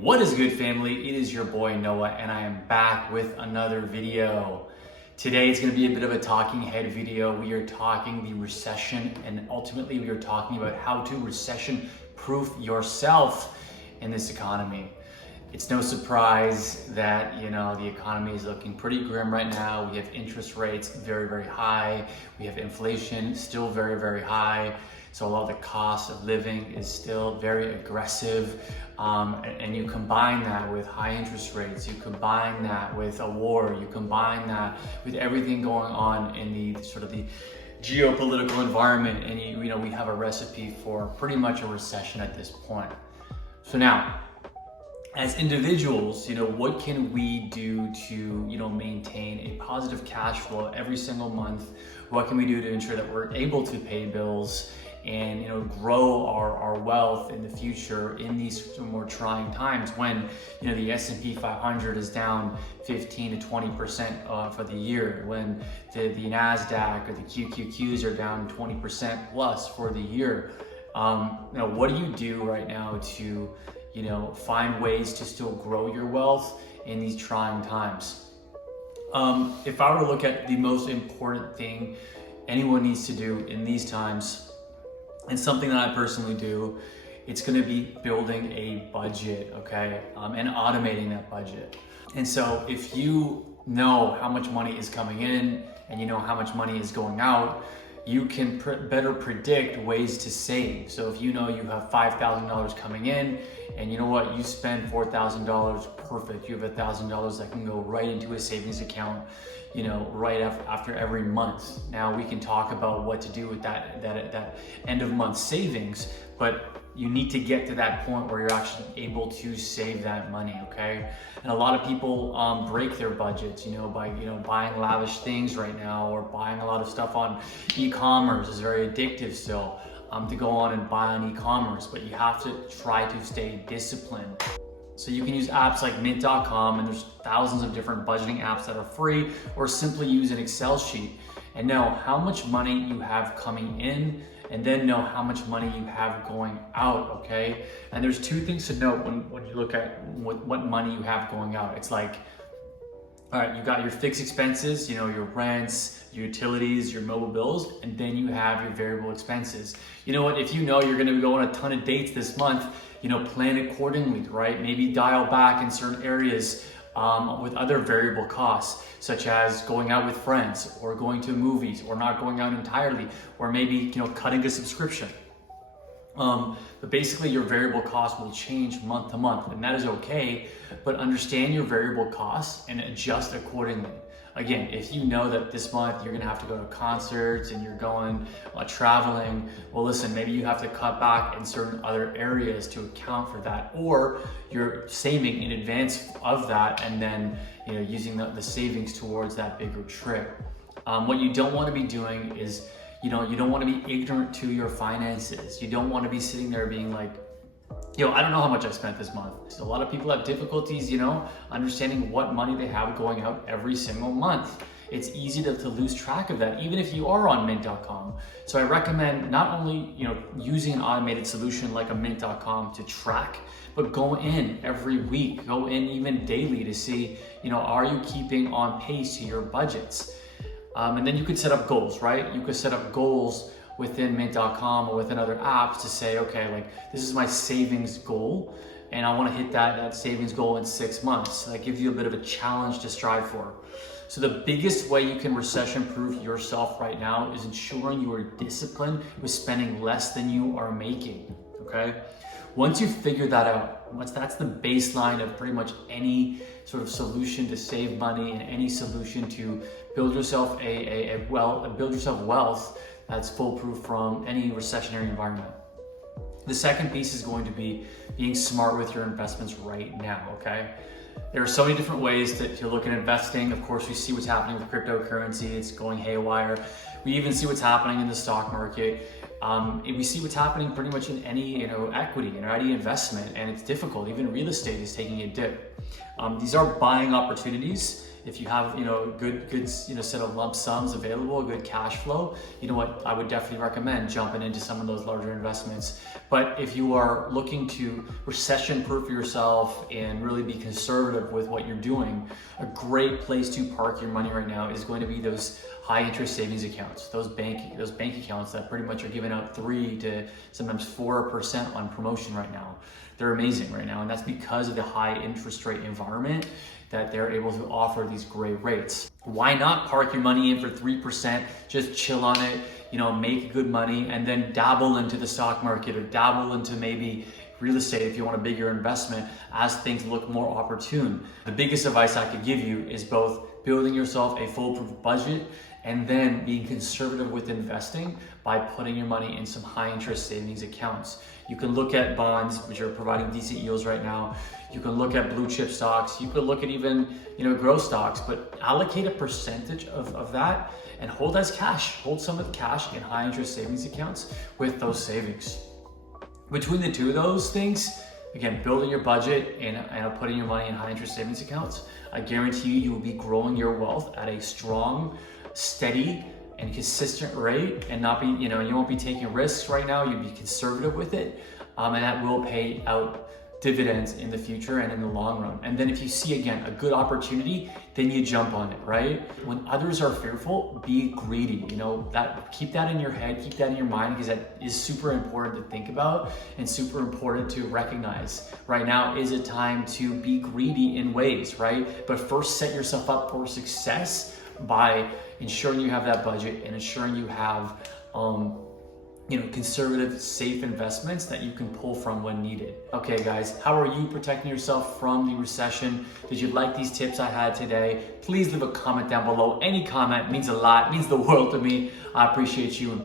What is good, family? It is your boy Noah, and I am back with another video. Today is going to be a bit of a talking head video. We are talking the recession, and ultimately we are talking about how to recession-proof yourself in this economy. It's no surprise that, the economy is looking pretty grim right now. We have interest rates very, very high. We have inflation still very, very high. So a lot of the cost of living is still very aggressive. And you combine that with high interest rates, you combine that with a war, you combine that with everything going on in the sort of the geopolitical environment, and we have a recipe for pretty much a recession at this point. So now, as individuals, what can we do to, maintain a positive cash flow every single month? What can we do to ensure that we're able to pay bills and, grow our wealth in the future in these more trying times when, the S&P 500 is down 15 to 20% for the year, when the NASDAQ or the QQQs are down 20% plus for the year. What do you do right now to, find ways to still grow your wealth in these trying times? If I were to look at the most important thing anyone needs to do in these times, and something that I personally do, it's going to be building a budget, okay? And automating that budget. And so if you know how much money is coming in and you know how much money is going out, you can better predict ways to save. So if you know you have $5,000 coming in and you spend $4,000, perfect. You have $1,000 that can go right into a savings account, right after every month. Now we can talk about what to do with that end of month savings, but you need to get to that point where you're actually able to save that money, okay? And a lot of people break their budgets, by buying lavish things right now, or buying a lot of stuff on e-commerce is very addictive still, to go on and buy on e-commerce, but you have to try to stay disciplined. So you can use apps like mint.com, and there's thousands of different budgeting apps that are free, or simply use an Excel sheet and know how much money you have coming in, and then know how much money you have going out, okay? And there's two things to note when you look at what money you have going out. It's like, all right, you got your fixed expenses, your rents, your utilities, your mobile bills, and then you have your variable expenses. If you're gonna be going on a ton of dates this month, plan accordingly, right? Maybe dial back in certain areas with other variable costs, such as going out with friends, or going to movies, or not going out entirely, or maybe cutting a subscription. But basically your variable costs will change month to month, and that is okay, but understand your variable costs and adjust accordingly. Again, if you know that this month you're gonna have to go to concerts and you're going traveling, well listen, maybe you have to cut back in certain other areas to account for that, or you're saving in advance of that and then using the savings towards that bigger trip. What you don't want to be doing is you don't want to be ignorant to your finances. You don't want to be sitting there being like, I don't know how much I spent this month. So a lot of people have difficulties, understanding what money they have going out every single month. It's easy to lose track of that, even if you are on mint.com. So I recommend not only, using an automated solution like a mint.com to track, but go in every week, go in even daily to see, are you keeping on pace to your budgets? And then you could set up goals, right? You could set up goals within mint.com or within other apps to say, okay, like this is my savings goal, and I want to hit that savings goal in 6 months. That gives you a bit of a challenge to strive for. So the biggest way you can recession-proof yourself right now is ensuring you are disciplined with spending less than you are making, okay? Once you figure that out, that's the baseline of pretty much any sort of solution to save money and any solution to build yourself wealth that's foolproof from any recessionary environment. The second piece is going to be being smart with your investments right now, okay? There are so many different ways to look at investing. Of course, we see what's happening with cryptocurrency. It's going haywire. We even see what's happening in the stock market. We see what's happening pretty much in any equity, any investment, and it's difficult. Even real estate is taking a dip. These are buying opportunities, if you have, good, set of lump sums available, good cash flow, you know what, I would definitely recommend jumping into some of those larger investments. But if you are looking to recession-proof yourself and really be conservative with what you're doing, a great place to park your money right now is going to be those high interest savings accounts, those bank accounts that pretty much are giving out 3 to sometimes 4% on promotion right now. They're amazing right now, and that's because of the high interest rate environment that they're able to offer these great rates. Why not park your money in for 3%, just chill on it, make good money, and then dabble into the stock market or dabble into maybe real estate if you want a bigger investment as things look more opportune. The biggest advice I could give you is both building yourself a foolproof budget and then being conservative with investing by putting your money in some high interest savings accounts. You can look at bonds, which are providing decent yields right now. You can look at blue chip stocks. You could look at even, growth stocks, but allocate a percentage of that and hold as cash. Hold some of the cash in high interest savings accounts with those savings. Between the two of those things, again, building your budget and putting your money in high interest savings accounts, I guarantee you will be growing your wealth at a strong, steady, and consistent rate, and not be, you won't be taking risks right now. You'll be conservative with it, and that will pay out dividends in the future and in the long run. And then if you see, again, a good opportunity, then you jump on it, right? When others are fearful, be greedy. Keep that in your head, keep that in your mind, because that is super important to think about and super important to recognize. Right now is a time to be greedy in ways, right? But first set yourself up for success by ensuring you have that budget and ensuring you have conservative, safe investments that you can pull from when needed. Okay guys, how are you protecting yourself from the recession? Did you like these tips I had today? Please leave a comment down below. Any comment means a lot, means the world to me. I appreciate you.